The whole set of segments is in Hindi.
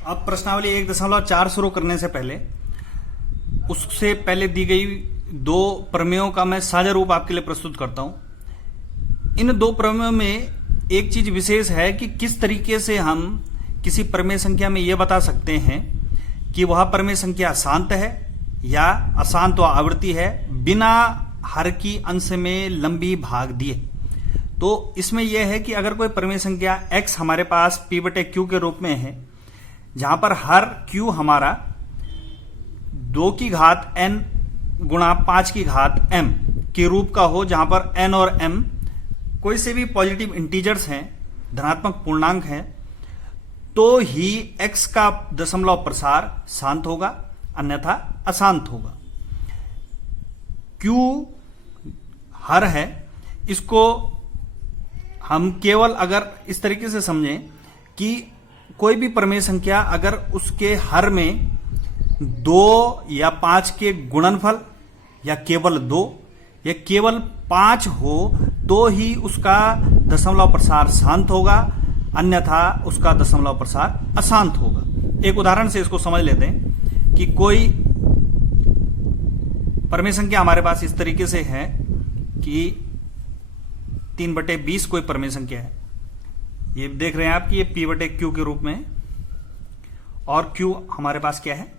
अब प्रश्नावली 1.4 शुरू करने से पहले उससे पहले दी गई दो प्रमेयों का मैं साझा रूप आपके लिए प्रस्तुत करता हूं। इन दो प्रमेयों में एक चीज विशेष है कि किस तरीके से हम किसी प्रमेय संख्या में यह बता सकते हैं कि वह प्रमेय संख्या शांत है या अशांत व आवृत्ति है बिना हर की अंश में लंबी भाग दिए। तो इसमें यह है कि अगर कोई प्रमेय संख्या x हमारे पास p/q के रूप में है, जहां पर हर q हमारा 2 की घात n गुणा 5 की घात m के रूप का हो, जहां पर n और m कोई से भी पॉजिटिव इंटीजर्स हैं, धनात्मक पूर्णांक हैं, तो ही x का दशमलव प्रसार शांत होगा, अन्यथा अशांत होगा। q हर है, इसको हम केवल अगर इस तरीके से समझें कि कोई भी प्रमेय संख्या अगर उसके हर में 2 या 5 के गुणनफल या केवल 2 या केवल 5 हो तो ही उसका दशमलव प्रसार शांत होगा, अन्यथा उसका दशमलव प्रसार अशांत होगा। एक उदाहरण से इसको समझ लेते हैं कि कोई प्रमेय संख्या हमारे पास इस तरीके से है कि 3/20 कोई प्रमेय संख्या है। ये देख रहे हैं आप कि ये p/q के रूप में है और q हमारे पास क्या है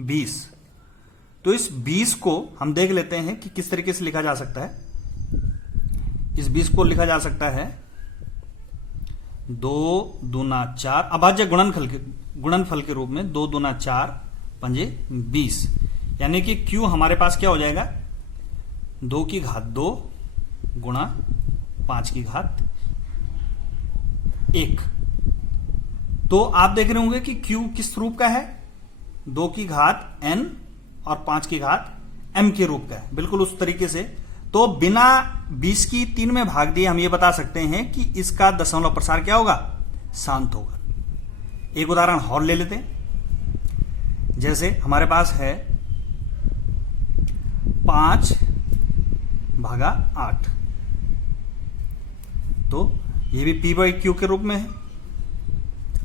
20। तो इस 20 को हम देख लेते हैं कि किस तरीके से लिखा जा सकता है। इस 20 को लिखा जा सकता है 2 दूना 4 अभाज्य गुणनफल के रूप में 2 दूना 4 पंजे 20, यानी कि q हमारे पास क्या हो जाएगा 2 की घात 2 गुणा 5 की घात 1। तो आप देख रहे होंगे कि q किस रूप का है 2 की घात n और 5 की घात m के रूप का है, बिल्कुल उस तरीके से। तो बिना 20 की 3 में भाग दिए हम ये बता सकते हैं कि इसका दशमलव प्रसार क्या होगा शांत होगा। एक उदाहरण और ले लेते हैं। जैसे हमारे पास है 5/8, तो ये भी p/q के रूप में है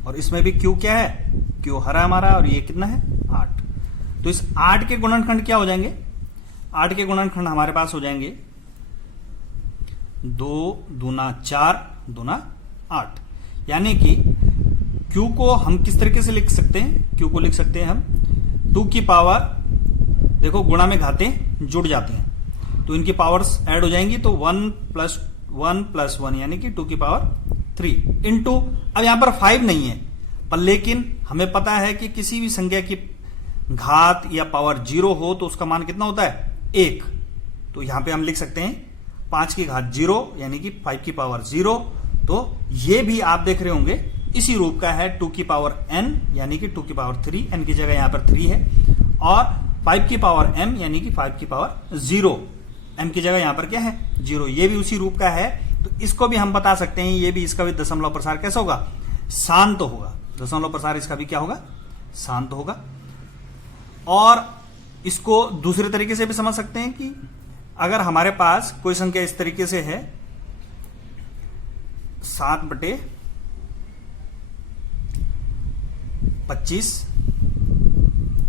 और इसमें भी q क्या है q हरा हमारा और ये कितना है 8। तो इस 8 के गुणनखंड क्या हो जाएंगे 8 के गुणनखंड हमारे पास हो जाएंगे 2 दूना 4 दूना 8, यानी कि q को हम किस तरीके से लिख सकते हैं q को लिख सकते हैं हम 2 की पावर, देखो गुणा में घातें जुड़ जाती हैं तो इनकी पावर्स ऐड हो जाएंगी, तो 1 + 1 यानी कि 2 की पावर 3 इंटू, अब यहां पर 5 नहीं है पर लेकिन हमें पता है कि किसी भी संख्या की घात या पावर 0 हो तो उसका मान कितना होता है 1। तो यहां पे हम लिख सकते हैं 5 की घात 0 यानी कि 5 की पावर 0। तो ये भी आप देख रहे होंगे इसी रूप का है 2 की पावर n यानी कि 2 की पावर 3, n की जगह यहां पर 3 है, और 5 की पावर m यानी कि 5 की पावर 0, m की जगह यहां पर क्या है 0, ये भी उसी रूप का है। तो इसको भी हम बता सकते हैं, ये भी इसका भी दशमलव प्रसार कैसा होगा शांत होगा, दशमलव प्रसार इसका भी क्या होगा शांत होगा। और इसको दूसरे तरीके से भी समझ सकते हैं कि अगर हमारे पास कोई संख्या इस तरीके से है 7/25,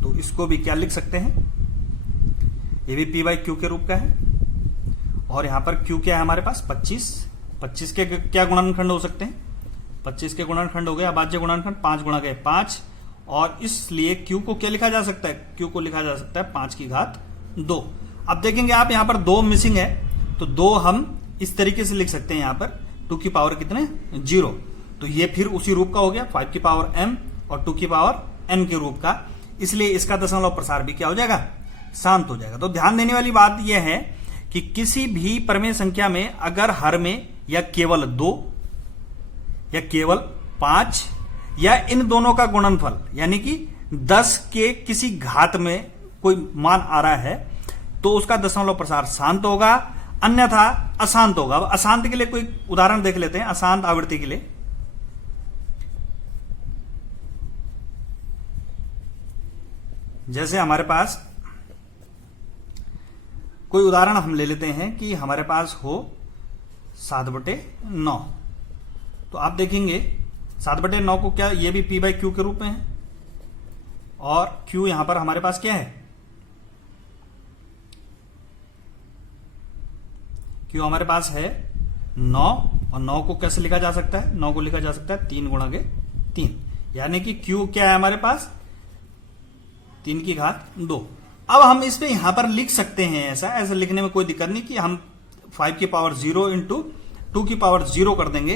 तो इसको भी क्या लिख सकते हैं, ये भी p/q के रूप का है और यहां पर q क्या है हमारे पास 25 के क्या गुणनखंड हो सकते हैं 25 के गुणनखंड हो गए अभाज्य गुणनखंड 5 गुणा गए 5, और इसलिए q को क्या लिखा जा सकता है q को लिखा जा सकता है 5 की घात 2। अब देखेंगे आप यहां पर 2 मिसिंग है, तो 2 हम इस तरीके से लिख सकते हैं यहां पर 2 की पावर कितने 0, तो ये फिर उसी रूप का हो गया 5 की पावर m और 2 की पावर n के रूप का, इसलिए इसका दशमलव प्रसार भी क्या हो जाएगा शांत हो जाएगा। तो ध्यान देने वाली बात यह है कि किसी भी प्रमेय संख्या में अगर हर में या केवल 2 या केवल 5 या इन दोनों का गुणनफल यानी कि 10 के किसी घात में कोई मान आ रहा है तो उसका दशमलव प्रसार शांत होगा, अन्यथा अशांत होगा। अब अशांत के लिए कोई उदाहरण देख लेते हैं, अशांत आवृत्ति के लिए। जैसे हमारे पास कोई उदाहरण हम ले लेते हैं कि हमारे पास हो 7/9, तो आप देखेंगे 7/9 को क्या, ये भी p/q के रूप में है और Q यहां पर हमारे पास क्या है, Q हमारे पास है 9, और 9 को कैसे लिखा जा सकता है, 9 को लिखा जा सकता है 3 गुणा के 3, यानी कि Q क्या है हमारे पास 3 की घात 2। अब हम इस पे यहां पर लिख सकते हैं, ऐसा लिखने में कोई दिक्कत नहीं कि हम 5 की पावर 0 इंटू 2 की पावर 0 कर देंगे,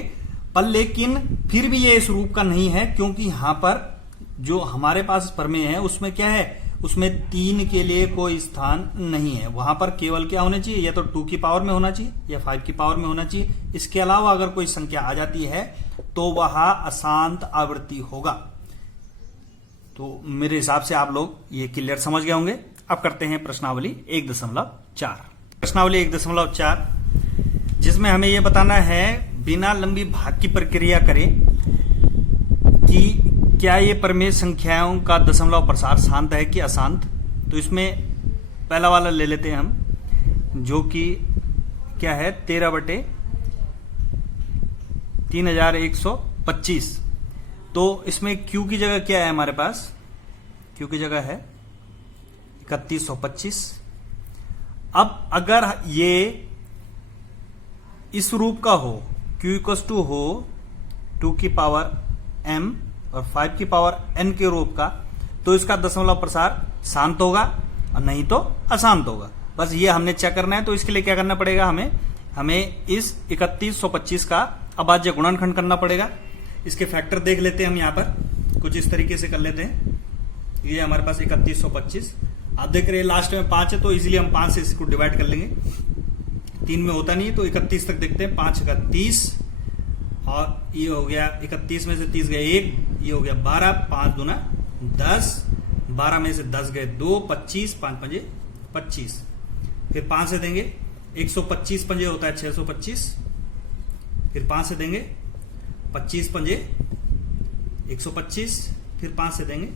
पर लेकिन फिर भी ये इस रूप का नहीं है, क्योंकि यहां पर जो हमारे पास प्रमेय है उसमें क्या है, उसमें 3 के लिए कोई स्थान नहीं है। वहां पर केवल क्या होना चाहिए, या तो 2 की पावर में होना चाहिए या 5 की पावर में होना चाहिए। इसके अलावा अगर कोई संख्या आ जाती है तो वह अशांत आवृत्ति होगा। तो मेरे हिसाब से आप लोग ये क्लियर समझ गए होंगे। अब करते हैं प्रश्नावली 1.4। प्रश्नावली 1.4, जिसमें हमें यह बताना है बिना लंबी भाग की प्रक्रिया करें कि क्या ये प्रमेय संख्याओं का दशमलव प्रसार शांत है कि अशांत। तो इसमें पहला वाला ले लेते हैं हम, जो कि क्या है 13/3125। तो इसमें Q की जगह क्या है हमारे पास, Q की जगह है 3125। अब अगर ये इस रूप का हो, Q इक्वल्स टू हो 2 की पावर m और 5 की पावर n के रूप का, तो इसका दशमलव प्रसार शांत होगा और नहीं तो अशांत होगा। बस ये हमने चेक करना है। तो इसके लिए क्या करना पड़ेगा, हमें इस 3125 का अभाज्य गुणनखंड करना पड़ेगा। इसके फैक्टर देख लेते हैं हम, यहां पर कुछ इस तरीके से कर लेते हैं। ये हमारे पास 3125, आप देख रहे हैं लास्ट में 5 है, तो इजीली हम 5 से इसको डिवाइड कर लेंगे। 3 में होता नहीं है, तो 31 तक देखते हैं। 5 का 30, और ये हो गया 31 में से 30 गए 1, ये हो गया 12, 5 दूना 10, 12 में से 10 गए 2, 25, 5 पंजे 25। फिर 5 से देंगे 125 पंजे होता है 625, फिर 5 से देंगे 25 पंजे 125, फिर 5 से देंगे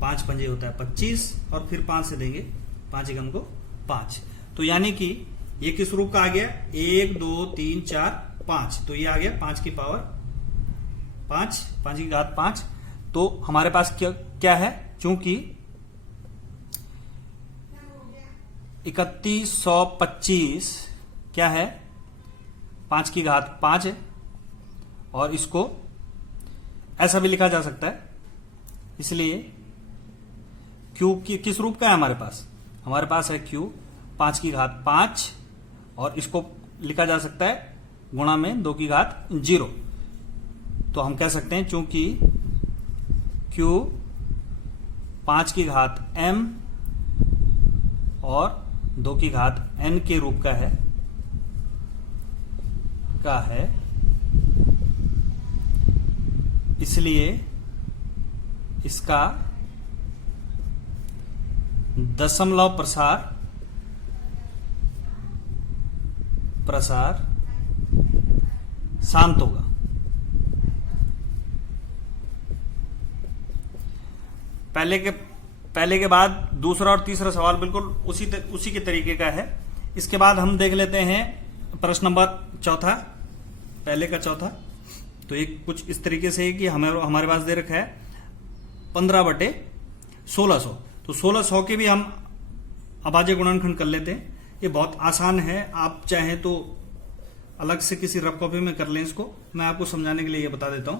5 पंजे होता है 25, और फिर 5 से देंगे 5 एकम को 5। तो यानी कि ये किस रूप का आ गया, 1 2 3 4 5, तो ये आ गया 5 की पावर 5, 5 की घात 5। तो हमारे पास क्या है, चूंकि 3125 क्या है 5 की घात 5 है, और इसको ऐसा भी लिखा जा सकता है। इसलिए Q किस रूप का है हमारे पास है Q 5 की घात 5, और इसको लिखा जा सकता है गुणा में 2 की घात 0। तो हम कह सकते हैं चूंकि Q 5 की घात m और 2 की घात n के रूप का है, इसलिए इसका दशमलव प्रसार शांत होगा। पहले के बाद दूसरा और तीसरा सवाल बिल्कुल उसी के तरीके का है। इसके बाद हम देख लेते हैं प्रश्न नंबर चौथा, पहले का चौथा। तो एक कुछ इस तरीके से है कि हमारे पास दे रखा है 15/1600। तो 1600 के भी हम अभाज्य गुणनखंड कर लेते हैं। ये बहुत आसान है, आप चाहें तो अलग से किसी रफ कॉपी में कर लें इसको। मैं आपको समझाने के लिए ये बता देता हूं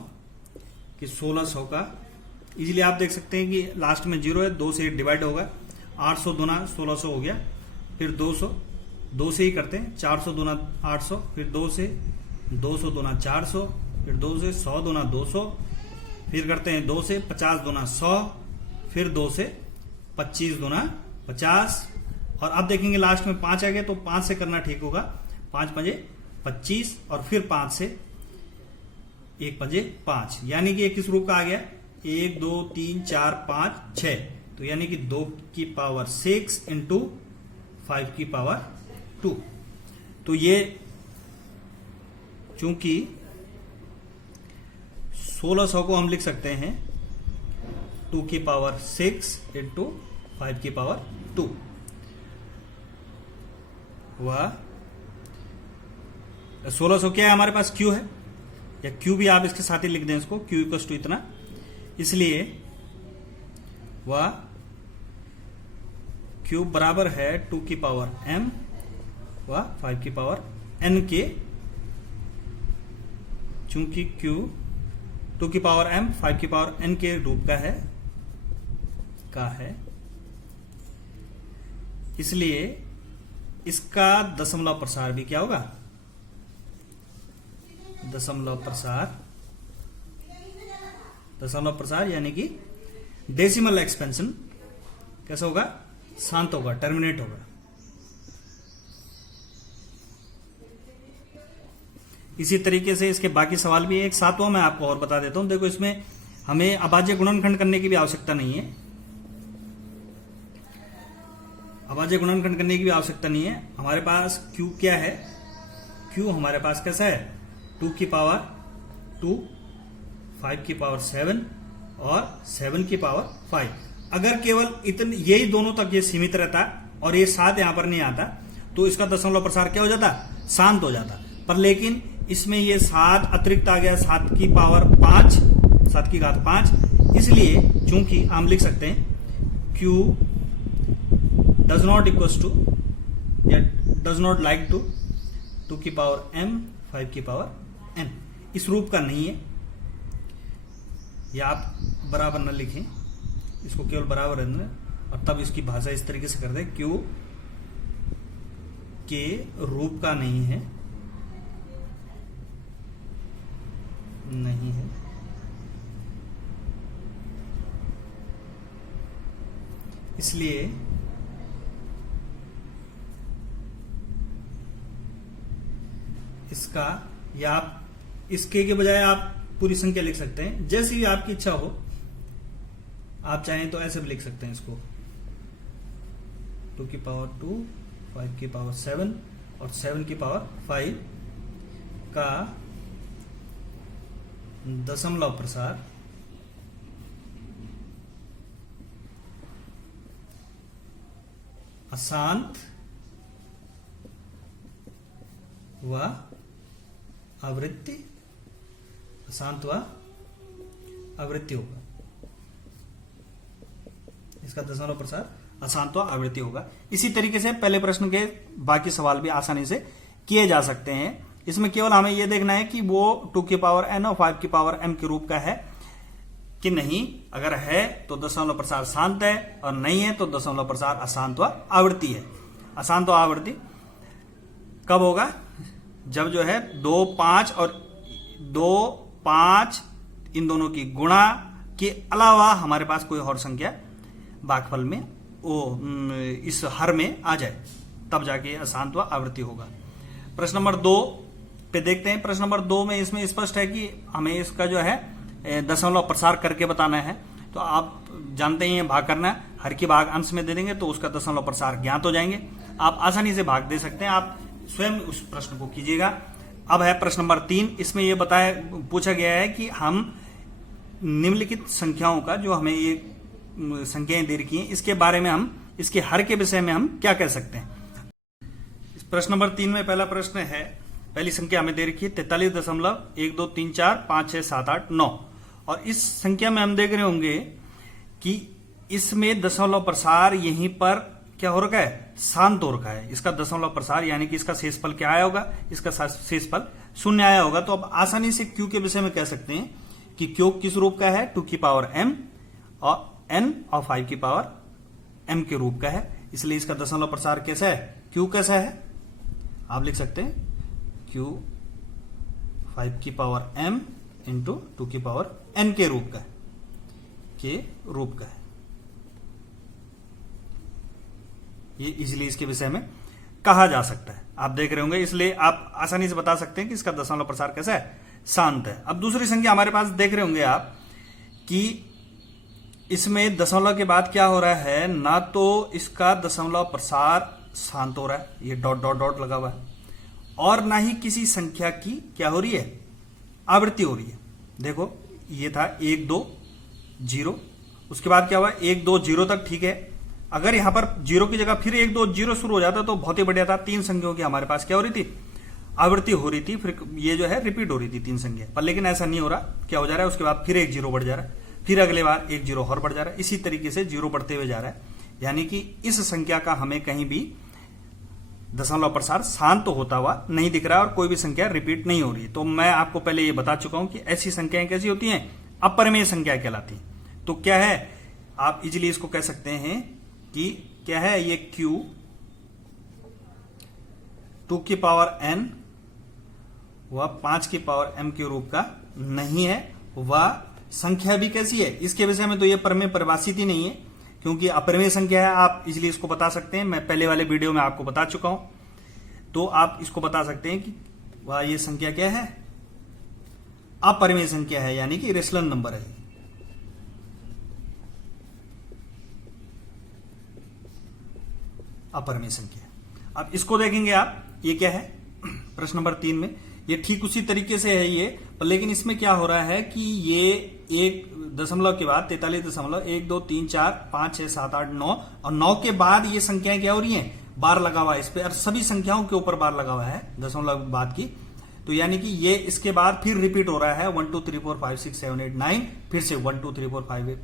कि 1600 का इजीली आप देख सकते हैं कि लास्ट में 0 है, 2 से डिवाइड होगा। 800 दूना 1600 हो गया, फिर 200, 2 से ही करते हैं। 400 दूना 800, फिर 2 से 200 दूना 400, फिर 2 से 100 दूना 200, फिर करते हैं 2 से 50 दूना 100, फिर 2 से 25 दूना 50, और अब देखेंगे लास्ट में 5 आ गया, तो 5 से करना ठीक होगा। 5 पंजे 25, और फिर 5 से 1 पंजे 5, यानी कि ये किस रूप का आ गया, 1 2 3 4 5 6। तो यानी कि 2 की पावर 6 इंटू 5 की पावर 2। तो ये चूंकि 1600 को हम लिख सकते हैं 2 की पावर 6 इंटू 5 की पावर 2। वह 1600 क्या है हमारे पास, Q है, या Q भी आप इसके साथ ही लिख दें इसको, Q इक्वल टू इतना। इसलिए व क्यूब बराबर है 2 की पावर m व 5 की पावर n के, चूंकि q 2 की पावर m 5 की पावर n के रूप का है, इसलिए इसका दशमलव प्रसार भी क्या होगा, दशमलव प्रसार यानी कि डेसिमल एक्सपेंशन कैसा होगा, शांत होगा, टर्मिनेट होगा। इसी तरीके से इसके बाकी सवाल भी एक सातवां मैं आपको और बता देता हूं। देखो, इसमें हमें अभाज्य गुणनखंड करने की भी आवश्यकता नहीं है, अभाज्य गुणनखंड करने की भी आवश्यकता नहीं है। हमारे पास q क्या है, q हमारे पास कैसा है, 2 की पावर 2, 5 की पावर 7 और 7 की पावर 5। अगर केवल इतने यही दोनों तक ये सीमित रहता और ये 7 यहां पर नहीं आता तो इसका दशमलव प्रसार क्या हो जाता, शांत हो जाता। पर लेकिन इसमें ये 7 अतिरिक्त आ गया, 7 की पावर 5, 7 की घात 5, इसलिए चूंकि हम लिख सकते हैं q does not equals to या डज नॉट लाइक टू 2 की पावर m 5 की पावर n, इस रूप का नहीं है। या आप बराबर न लिखें, इसको केवल बराबर रहने और तब इसकी भाषा इस तरीके से कर दे, q के रूप का नहीं है, इसलिए इसका, या आप इसके के बजाय आप पूरी संख्या लिख सकते हैं, जैसी भी आपकी इच्छा हो। आप चाहें तो ऐसे भी लिख सकते हैं इसको, 2 की पावर 2, 5 की पावर 7 और 7 की पावर 5 का दशमलव प्रसार अशांत व आवृत्ति, अशांत व आवृत्ति होगा। इसका दशमलव प्रसार अशांत व आवृत्ति होगा। इसी तरीके से पहले प्रश्न के बाकी सवाल भी आसानी से किए जा सकते हैं। इसमें केवल हमें यह देखना है कि वो 2 की पावर n और 5 की पावर m के रूप का है कि नहीं। अगर है तो दशमलव प्रसार शांत है, और नहीं है तो दशमलव प्रसार अशांत व आवृत्ति है। अशांत व आवृत्ति कब होगा, जब जो है 2, 5 और 2, 5 इन दोनों की गुणा के अलावा हमारे पास कोई और संख्या भागफल में इस हर में आ जाए, तब जाके अशांत व आवृत्ति होगा। प्रश्न नंबर 2 पे देखते हैं। प्रश्न नंबर 2 में इसमें स्पष्ट है कि हमें इसका जो है दशमलव प्रसार करके बताना है। तो आप जानते ही हैं, भाग करना है, हर की भाग अंश में दे देंगे तो उसका दशमलव प्रसार ज्ञात हो जाएंगे। आप आसानी से भाग दे सकते हैं, आप स्वयं उस प्रश्न को कीजिएगा। अब है प्रश्न नंबर 3। इसमें यह पूछा गया है कि हम निम्नलिखित संख्याओं का, जो हमें ये संख्याएं दे रखी हैं, इसके बारे में हम, इसके हर के विषय में हम क्या कह सकते हैं। प्रश्न नंबर 3 में पहला प्रश्न है, पहली संख्या हमें दे रखी है 43.12345678 और इस संख्या में हम देख रहे होंगे कि इसमें दशमलव प्रसार यहीं पर क्या हो रखा है, शांत हो रखा है। इसका दशमलव प्रसार यानी कि इसका शेषफल क्या आया होगा, इसका शेषफल 0 आया होगा। तो अब आसानी से q के विषय में कह सकते हैं कि q किस रूप का है, 2 की पावर m और n और 5 की पावर m के रूप का है। इसलिए इसका दशमलव प्रसार कैसा है, q कैसा है, आप लिख सकते हैं q 5 की पावर m इंटू 2 की पावर n के रूप का है। ये इजीली इसके विषय में कहा जा सकता है, आप देख रहे होंगे। इसलिए आप आसानी से बता सकते हैं कि इसका दशमलव प्रसार कैसा है, शांत है। अब दूसरी संख्या हमारे पास देख रहे होंगे आप कि इसमें दशमलव के बाद क्या हो रहा है, ना तो इसका दशमलव प्रसार शांत हो रहा है, ये डॉट डॉट डॉट लगा हुआ है, और ना ही किसी संख्या की क्या हो रही है, आवृत्ति हो रही है। देखो ये था 1 2 0, उसके बाद क्या हुआ 1 2 0 तक, ठीक है। अगर यहां पर 0 की जगह फिर 1 2 0 शुरू हो जाता तो बहुत ही बढ़िया था। 3 संख्याओं की हमारे पास क्या हो रही थी, आवृत्ति हो रही थी, फिर ये जो है रिपीट हो रही थी 3 संख्या पर, लेकिन ऐसा नहीं हो रहा। क्या हो जा रहा है, उसके बाद फिर 1 0 बढ़ जा रहा है। फिर अगले बार एक जीरो और बढ़ जा रहा है, इसी तरीके से जीरो बढ़ते हुए जा रहा है। यानी कि इस संख्या का हमें कहीं भी दशमलव प्रसार शांत तो होता हुआ नहीं दिख रहा है और कोई भी संख्या रिपीट नहीं हो रही। तो मैं आपको पहले ये बता चुका हूं कि ऐसी संख्याएं कैसी होती हैं, अपरिमेय संख्या कहलाती। तो क्या है, आप इजीली इसको कह सकते हैं कि क्या है, ये q 2 की पावर n वह 5 की पावर m के रूप का नहीं है। वह संख्या भी कैसी है, इसके विषय में तो यह प्रमेय परिभाषित ही नहीं है, क्योंकि अपरिमेय संख्या है। आप इजीली इसको बता सकते हैं, मैं पहले वाले वीडियो में आपको बता चुका हूं। तो आप इसको बता सकते हैं कि वह ये संख्या क्या है, अपरिमेय संख्या है, यानी कि रेशनल नंबर है। अपरिमेय संख्या। अब इसको देखेंगे आप, ये क्या है प्रश्न नंबर 3 में, ये ठीक उसी तरीके से है ये, लेकिन इसमें क्या हो रहा है कि ये एक दशमलव के बाद 43.1 2 3 4 5 6 7 8 9 और 9 के बाद ये संख्याएं क्या हो रही हैं, बार लगा हुआ है इस पे, और सभी संख्याओं के ऊपर बार लगा हुआ है दशमलव बाद की। तो यानी कि ये इसके बाद फिर रिपीट हो रहा है 1 2 3 4 5 6 7 8 9, फिर से 1 2 3 4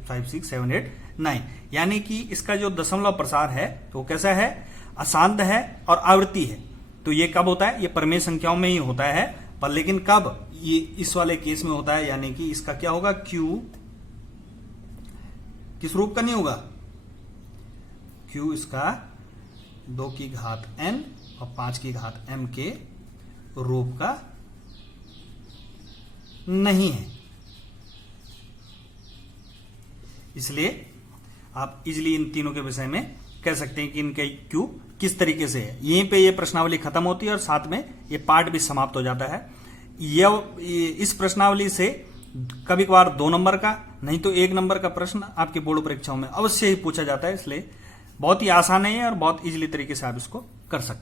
5 6 7 8 9। यानी कि इसका जो दशमलव प्रसार है तो कैसा है, अशांत है और आवृत्ति है। तो ये कब होता है, ये परिमेय संख्याओं में ही होता है, पर लेकिन कब, ये इस वाले केस में होता है। यानी कि इसका क्या होगा, q किस रूप का नहीं होगा, q इसका 2 की घात n और 5 की घात m के रूप का नहीं है। इसलिए आप इजिली इन तीनों के विषय में कह सकते हैं कि इनके q किस तरीके से है। यहीं पे ये प्रश्नावली खत्म होती है और साथ में ये पार्ट भी समाप्त हो जाता है। इस प्रश्नावली से कभी कभार 2 नंबर का, नहीं तो 1 नंबर का प्रश्न आपके बोर्ड परीक्षाओं में अवश्य ही पूछा जाता है। इसलिए बहुत ही आसान है और बहुत इजीली तरीके से आप इसको कर सकते हैं।